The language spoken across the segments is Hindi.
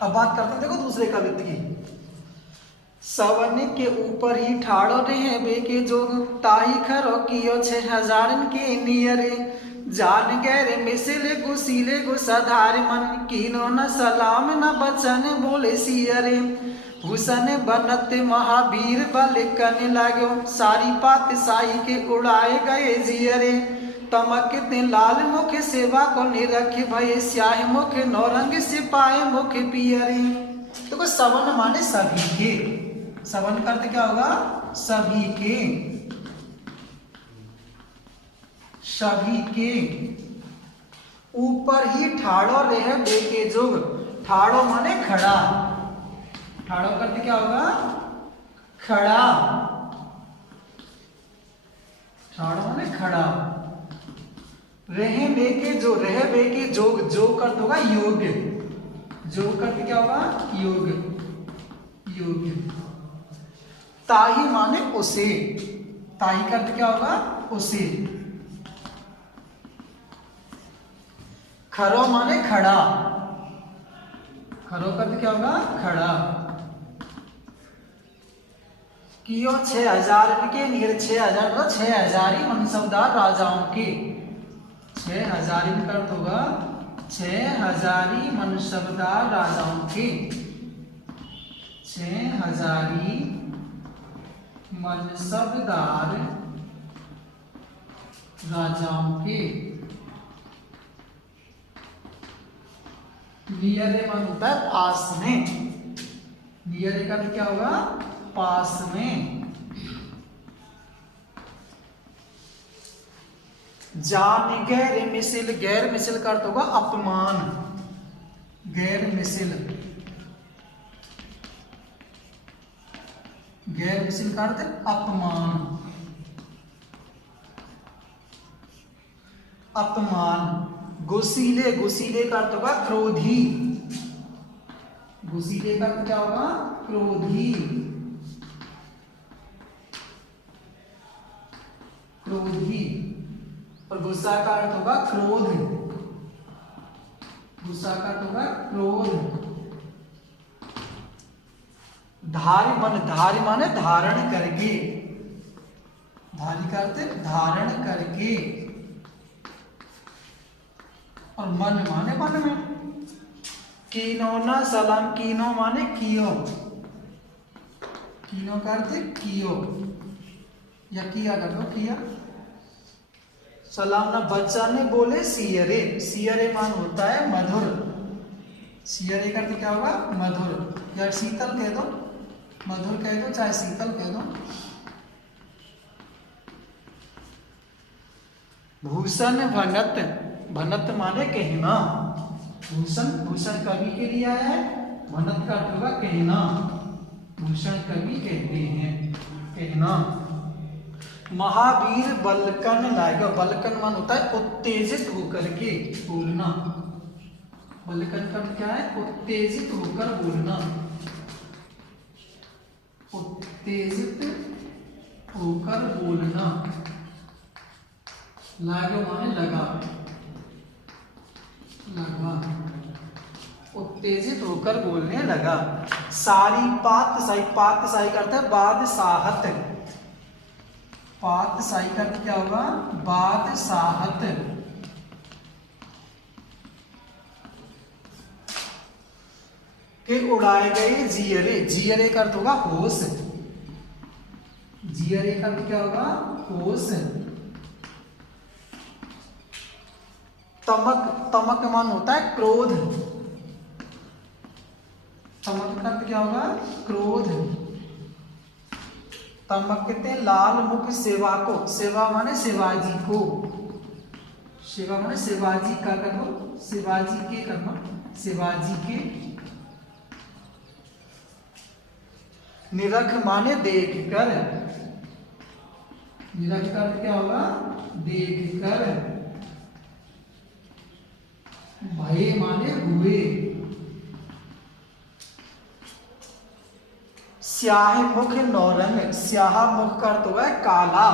अब बात करते हैं देखो दूसरे कवित्त की। सवन के ऊपर ही ठाड़ो रहे बेके जोग ताही खरो कियो 6000 के नियरे जान गैर मिसिले गुसीले गुसाधार मन कीनो न सलाम न बचन बोले सियरे हुसन बनत महावीर बल कन लागो सारी पात साई के उड़ाए गए जियरे तमक ते लाल मुख सेवा को निरख भय स्याह मुख नौरंग सिपाही मुख पियरे। देखो सवन माने सभी के, सवन का अर्थ क्या होगा? सभी के, सभी के। ऊपर ही ठाड़ो रहे बेके जोग, ठाड़ो माने खड़ा, ठाड़ो का अर्थ क्या होगा? खड़ा, ठाड़ो माने खड़ा। रहे बेके जो, रहे बेके जोग, जोग का अर्थ होगा योग्य, जोग का अर्थ क्या होगा? योग्य, योग्य। ताही माने उसे, ताही का अर्थ क्या होगा? उसे। खरो माने खड़ा, खरो का अर्थ क्या होगा? खड़ा। कियो 6000 के नियर 6000 तो 6000 ही मनसबदार राजाओं के, 6000 का अर्थ होगा 6000 ही मनसबदार राजाओं के, 6000 ही मनसबदार राजाओं के। नियरे मन होता है पास में, नियरे का क्या होगा? पास में। जान गैर मिसिल, गैर मिसिल का अर्थ होगा अपमान, गैर मिसिल, गैर मिसिल का अर्थ अपमान, अपमान। गुसीले, गुसीले का अर्थ होगा क्रोधी, गुसीले का अर्थ क्या होगा? क्रोधी, क्रोधी। और गुस्सा का अर्थ होगा क्रोध, गुस्सा का अर्थ होगा क्रोध। धारी मन, धारी माने धारण करके, धारी का अर्थ धारण करके। और मन माने मन में। कीनो ना सलाम, कीनो माने कियो, कीनो का अर्थ कियो या किया कर दो, किया। सलाम ना बच्चा ने बोले सियरे, सियरे मान होता है मधुर, सियरे का अर्थ क्या होगा? मधुर, या शीतल कह दो, मधुर कह दो चाहे शीतल कह दो। भूषण भनत, भनत माने कहना, भूषण, भूषण कवि के लिए आया है, भनत का अर्थ होगा कहना, भूषण कवि कहते हैं, कहना। महावीर बलकन लाएगा, बलकन मान होता है उत्तेजित होकर के बोलना, बलकन का क्या है? उत्तेजित होकर बोलना, उत्तेजित होकर बोलना। लाएगा माने लगा, लगा, उत्तेजित होकर बोलने लगा। सारी पात साई, पात साई करता है बादशाहत, पात साई का क्या होगा? बादशाहत। के उड़ाए गए जियरे, जियरे का अर्थ होगा होश, जियरे का अर्थ क्या होगा? होश। तमक, तमक मान होता है क्रोध, तमक का अर्थ क्या होगा? क्रोध। तमकते लाल मुख सेवा को, सेवा माने शिवाजी को, सेवा माने शिवाजी का करो, शिवाजी के करना, शिवाजी के। निरख माने देख कर, निरख का अर्थ क्या होगा? देख कर। भय माने हुए। स्याह मुख नौरंग, स्याह मुख का अर्थ होगा काला,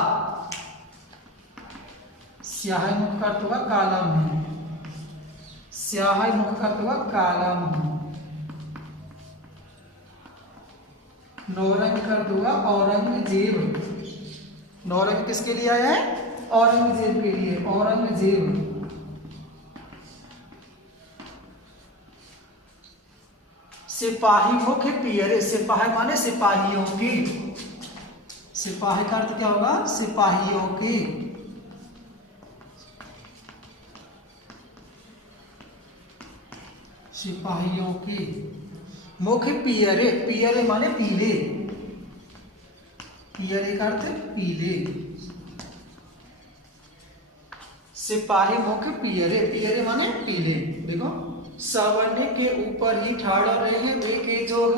स्याह मुख का अर्थ होगा काला मुंह, स्याह मुख का अर्थ होगा काला मुंह। नौरंग कर दूंगा औरंगजेब। नौरंग किसके लिए आया है? औरंगजेब के लिए, औरंगजेब। सिपाही मुख पियरे, सिपाही माने सिपाहियों की, सिपाही का अर्थ क्या होगा? सिपाहियों की। सिपाहियों की मुख पियरे, पियरे माने पीले, पियरे का अर्थ पीले। सिपाही मुख पियरे, पियरे माने पीले। देखो, सवर्ण के ऊपर ही ठाड़ रहे वे के जोग।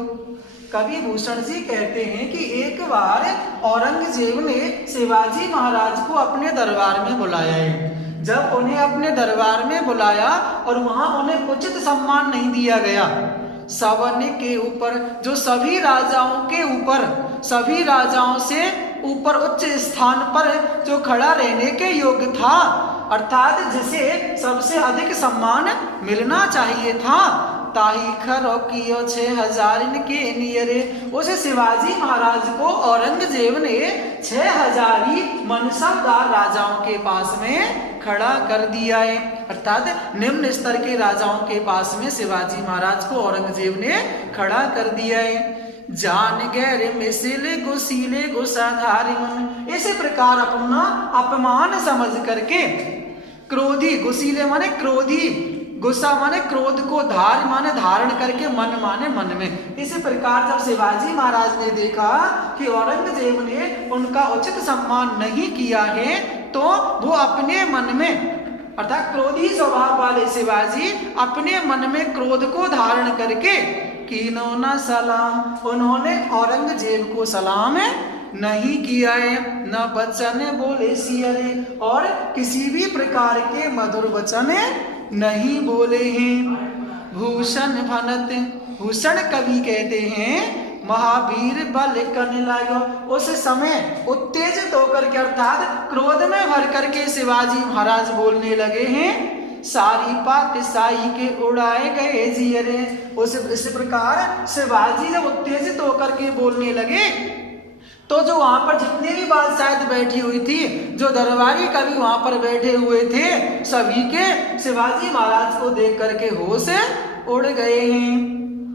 कवि भूषण जी कहते हैं कि एक बार औरंगजेब ने शिवाजी महाराज को अपने दरबार में बुलाया है। जब उन्हें अपने दरबार में बुलाया और वहां उन्हें उचित सम्मान नहीं दिया गया, सवर्ण के ऊपर, जो सभी राजाओं के ऊपर, सभी राजाओं से ऊपर उच्च स्थान पर जो खड़ा रहने के योग्य था, अर्थात जिसे सबसे अधिक सम्मान मिलना चाहिए था, ताही खरो कियो 6000 के नियरे, उसे शिवाजी महाराज को औरंगजेब ने 6000 मनसबदार राजाओं के पास में खड़ा कर दिया है। अर्थात निम्न स्तर के राजाओं के पास में शिवाजी महाराज को औरंगजेब ने खड़ा कर दिया है। जान गैर मिसिले गुसीले गुस्साधारी मन, इसी प्रकार अपना अपमान समझ करके क्रोधी, गुसीले माने क्रोधी, गुस्सा माने क्रोध को, धार माने धारण करके, मन माने मन में। इसी प्रकार जब शिवाजी महाराज ने देखा कि औरंगजेब ने उनका उचित सम्मान नहीं किया है, तो वो अपने मन में, अर्थात क्रोधी स्वभाव वाले शिवाजी अपने मन में क्रोध को धारण करके कीनो न सलाम, उन्होंने औरंगजेब को सलाम नहीं किया है, न वचन बोले सियरे, और किसी भी प्रकार के मधुर वचन नहीं बोले हैं। भूषण भनत, भूषण कवि कहते हैं महावीर बल कन लागो, उस समय उत्तेजित होकर के, अर्थात क्रोध में भर करके शिवाजी महाराज बोलने लगे हैं, सारी पातशाही के उड़ाए गए जियरे। इस प्रकार शिवाजी जब उत्तेजित होकर के बोलने लगे, तो जो वहां पर जितने भी बादशाह बैठी हुई थी, जो दरबारी कवि वहां पर बैठे हुए थे, सभी के शिवाजी महाराज को देख करके होश उड़ गए हैं।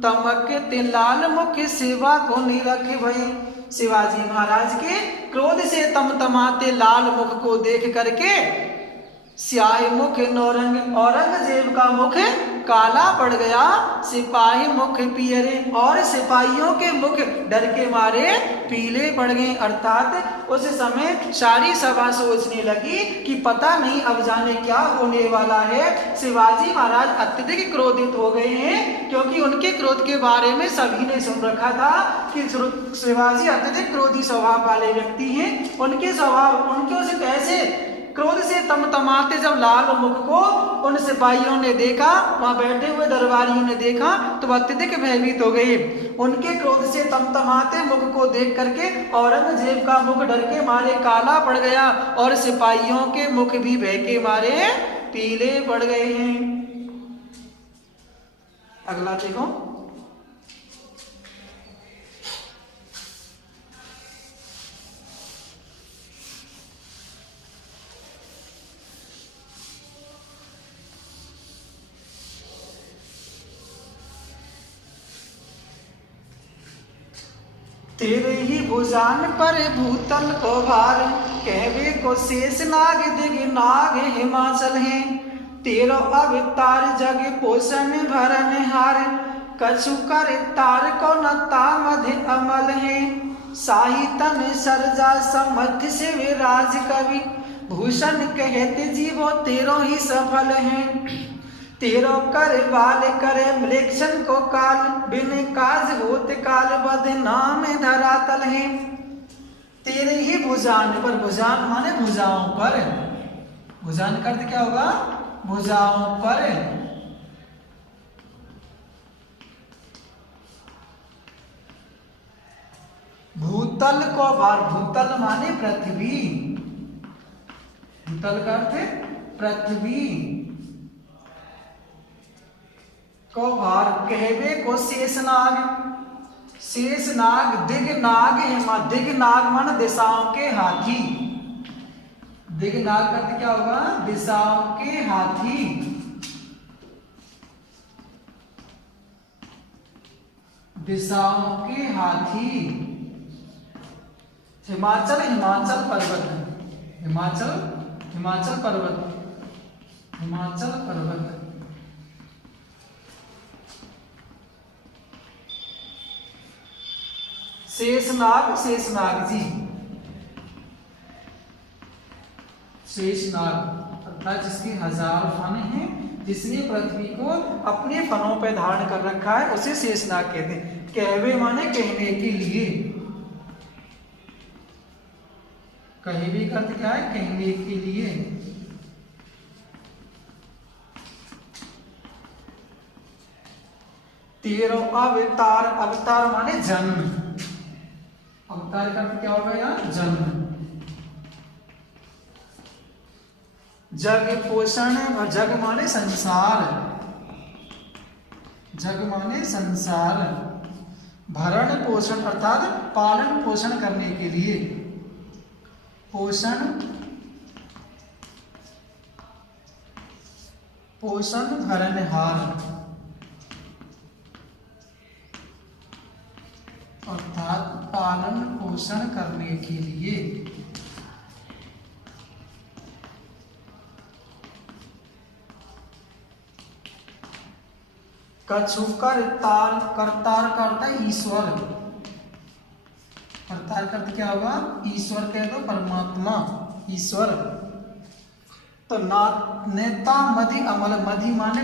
तमक ते लाल मुख सेवा को निरख भई, शिवाजी महाराज के क्रोध से तमतमाते लाल मुख को देख करके स्याही मुख नौरंग, औरंगजेब का मुख काला पड़ गया। सिपाही मुख पियरे, और सिपाहियों के मुख डर के मारे पीले पड़ गए। अर्थात उस समय सारी सभा सोचने लगी कि पता नहीं अब जाने क्या होने वाला है। शिवाजी महाराज अत्यधिक क्रोधित हो गए हैं, क्योंकि उनके क्रोध के बारे में सभी ने सुन रखा था कि शिवाजी अत्यधिक क्रोधी स्वभाव वाले व्यक्ति हैं। उनके स्वभाव, उनके उसे कैसे क्रोध से तमतमाते जब लाल मुख को उन सिपाहियों ने देखा, वहां बैठे हुए दरबारियों ने देखा, तो वह अत्यधिक भयभीत हो गए। उनके क्रोध से तमतमाते मुख को देख करके औरंगजेब का मुख डर के मारे काला पड़ गया, और सिपाहियों के मुख भी भय के मारे पीले पड़ गए हैं। अगला देखो, तेरे ही भुजान पर भूतल को भार, कहवे को शेष नाग दिग नाग हिमाचल है। तेरो अवतार जग पोषण भरन हार, कछु कर तार को न तामध अमल है। साही तन सरजा समर्थ से विराज कवि, भूषण कहते जीवो तेरो ही सफल है। तेरो कर बाल करे मलेक्षण को काल, बिन काज होत काल बद नाम धरातल है। तेरे ही भुजान पर, भुजान माने भुजाओं पर, भुजान का अर्थ क्या होगा? भुजाओं पर। भूतल को भार, भूतल माने पृथ्वी, भूतल का अर्थ पृथ्वी को भार, कहवे को शेषनाग, शेषनाग दिगनाग हेमा, दिगनाग माने दिशाओं के हाथी, दिगनाग का अर्थ क्या होगा, दिशाओं के हाथी। दिशाओं के हाथी। हिमाचल, हिमाचल पर्वत, हिमाचल, हिमाचल पर्वत, हिमाचल पर्वत। शेषनाग, शेषनाग जी, शेषनाग अर्थात जिसके 1000 फन हैं, जिसने पृथ्वी को अपने फनों पर धारण कर रखा है, उसे शेषनाग कहते हैं। कहवे माने कहने के लिए, कहवे का अर्थ क्या है, कहने के लिए। तेरह अवतार, अवतार माने जन्म, अवतार का अर्थ क्या होगा यार, जन्म। जग पोषण, जग माने संसार, जग माने संसार। भरण पोषण अर्थात पालन पोषण करने के लिए, पोषण, पोषण भरणहार अर्थात पालन पोषण करने के लिए। कछु करतार, करतार का अर्थ है ईश्वर, करतार का अर्थ क्या होगा, ईश्वर कह दो, परमात्मा, ईश्वर। तो ना, नेता मधि अमल, मधि माने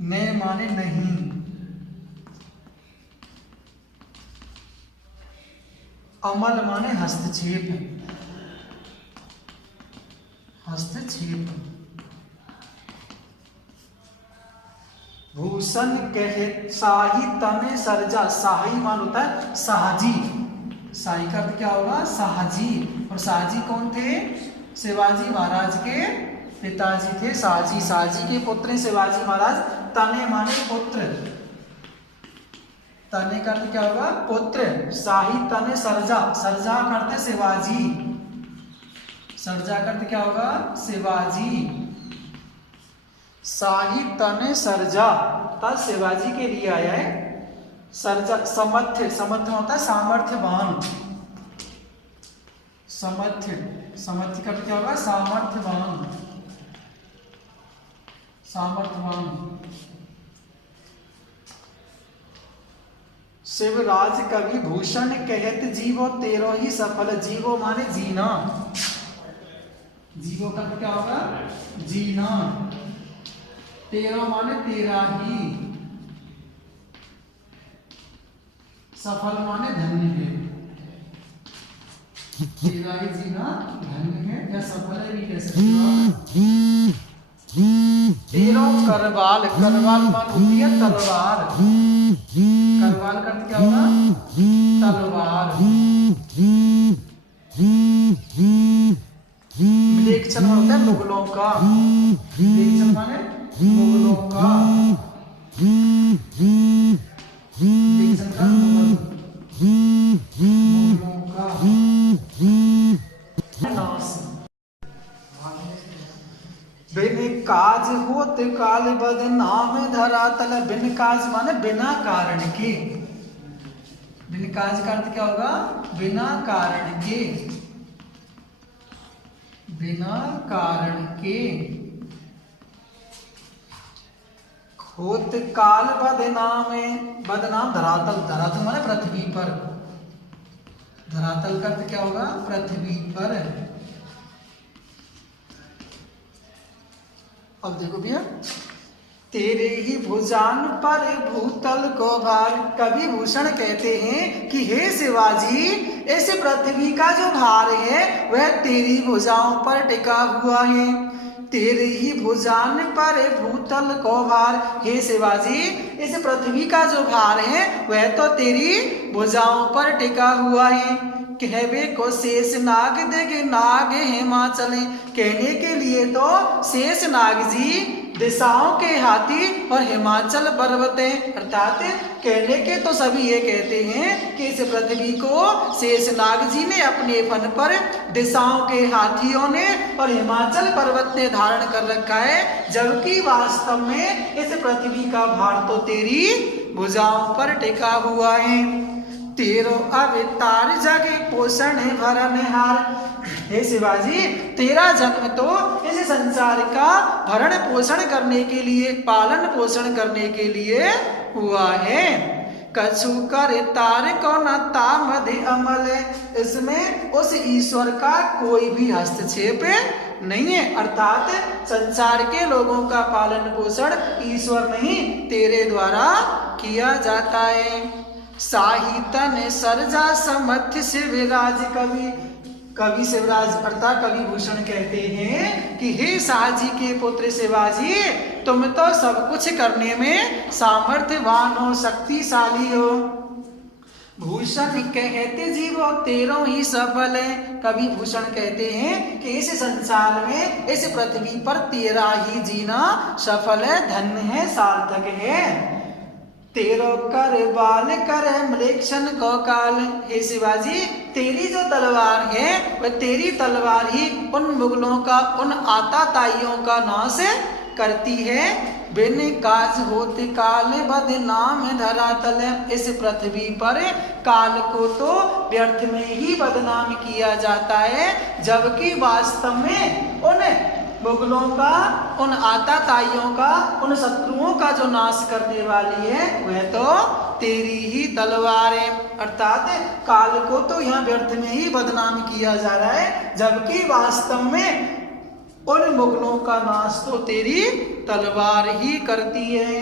मैं माने नहीं। अमल माने हस्तक्षेप, हस्तक्षेप। भूषण कहे शाही तने सर्जा, शाही मान होता है शाहजी, शाही का अर्थ क्या होगा, शाहजी। और शाहजी कौन थे, शिवाजी महाराज के पिताजी थे शाहजी, शाहजी के पुत्र हैं शिवाजी महाराज। तने माने पुत्र, तने का अर्थ क्या होगा, पुत्र। शाही तने सर्जा, सर्जा का अर्थ है शिवाजी, सर्जा का अर्थ क्या होगा, शिवाजी। शाही तने सर्जा तब शिवाजी के लिए आया है। सर्जा, समर्थ्य, समर्थ्य होता है सामर्थ्यवान, समर्थ्य, समर्थ्य का अर्थ क्या होगा, सामर्थ्यवान, सामर्थ्यवान। शिवराज कवि भूषण कहत जीवो तेरो ही सफल, जीवो माने जीना, जीवो का क्या होगा, जीना। तेरा माने तेरा ही, सफल माने धन्य है, तेरा ही जीना धन्य है या सफल है भी कह सकते हो। तेरो करवाल, करवाल मान होती है तलवार, करवाल का क्या होगा, तलवार। मिलेक्शन होता है मुगलों का, मिलेक्शन माने मुगलों का, मिलेक्शन का मुगलों का नाश। बिन काज होत काल बदनाम धरातल, बिन काज माने बिना कारण के, बिन काज का अर्थ क्या होगा, बिना कारण के, बिना कारण के। होत काल बदनाम, बदनाम धरातल, धरातल माने पृथ्वी पर, धरातल का अर्थ क्या होगा, पृथ्वी पर। अब देखो भैया, तेरे ही भुजान पर भूतल को भार, कवि भूषण कहते हैं कि हे शिवाजी, इस पृथ्वी का जो भार है वह तेरी भुजाओं पर टिका हुआ है। तेरे ही भुजान पर भूतल को भार, हे शिवाजी इस पृथ्वी का जो भार है वह तो तेरी भुजाओं पर टिका हुआ है। कहवे को शेष नाग देगे नाग हिमाचल। कहने के लिए तो शेष नाग जी दिशाओं के हाथी और हिमाचल पर्वत है, अर्थात कहने के तो सभी ये कहते हैं कि इस पृथ्वी को शेषनाग जी ने अपने फन पर दिशाओं के हाथियों ने और हिमाचल पर्वत ने धारण कर रखा है, जबकि वास्तव में इस पृथ्वी का भार तो तेरी भुजाओं पर टिका हुआ है। तेरो अवतार जगे पोषण भरण हार। हे शिवाजी, तेरा जन्म तो इस संसार का भरण पोषण करने के लिए, पालन पोषण करने के लिए हुआ है। कछु कर तार को न तामध अमल। इसमें उस ईश्वर का कोई भी हस्तक्षेप नहीं है, अर्थात संसार के लोगों का पालन पोषण ईश्वर नहीं तेरे द्वारा किया जाता है। साहितन सरजा समर्थ शिवराज। कवि शिवराज अर्थात कवि भूषण कहते हैं कि हे शाहजी के पुत्र शिवाजी, तुम तो सब कुछ करने में सामर्थ्यवान हो, शक्तिशाली हो। भूषण कहते जीवो तेरो ही सफल है। कवि भूषण कहते हैं कि इस संसार में, इस पृथ्वी पर तेरा ही जीना सफल है, धन्य है, सार्थक है। तेरो कर बाल कर मृक्षण को काल। हे शिवाजी, तेरी जो तलवार है वह तेरी तलवार ही उन मुगलों का, उन आताताइयों का नाश करती है। बिन काज होते काल बदनाम धरातल। इस पृथ्वी पर काल को तो व्यर्थ में ही बदनाम किया जाता है, जबकि वास्तव में उन मुगलों का, उन आताताइयों का, उन शत्रुओं का जो नाश करने वाली है वह तो तेरी ही तलवार है। अर्थात काल को तो यहाँ व्यर्थ में ही बदनाम किया जा रहा है, जबकि वास्तव में उन मुगलों का नाश तो तेरी तलवार ही करती है।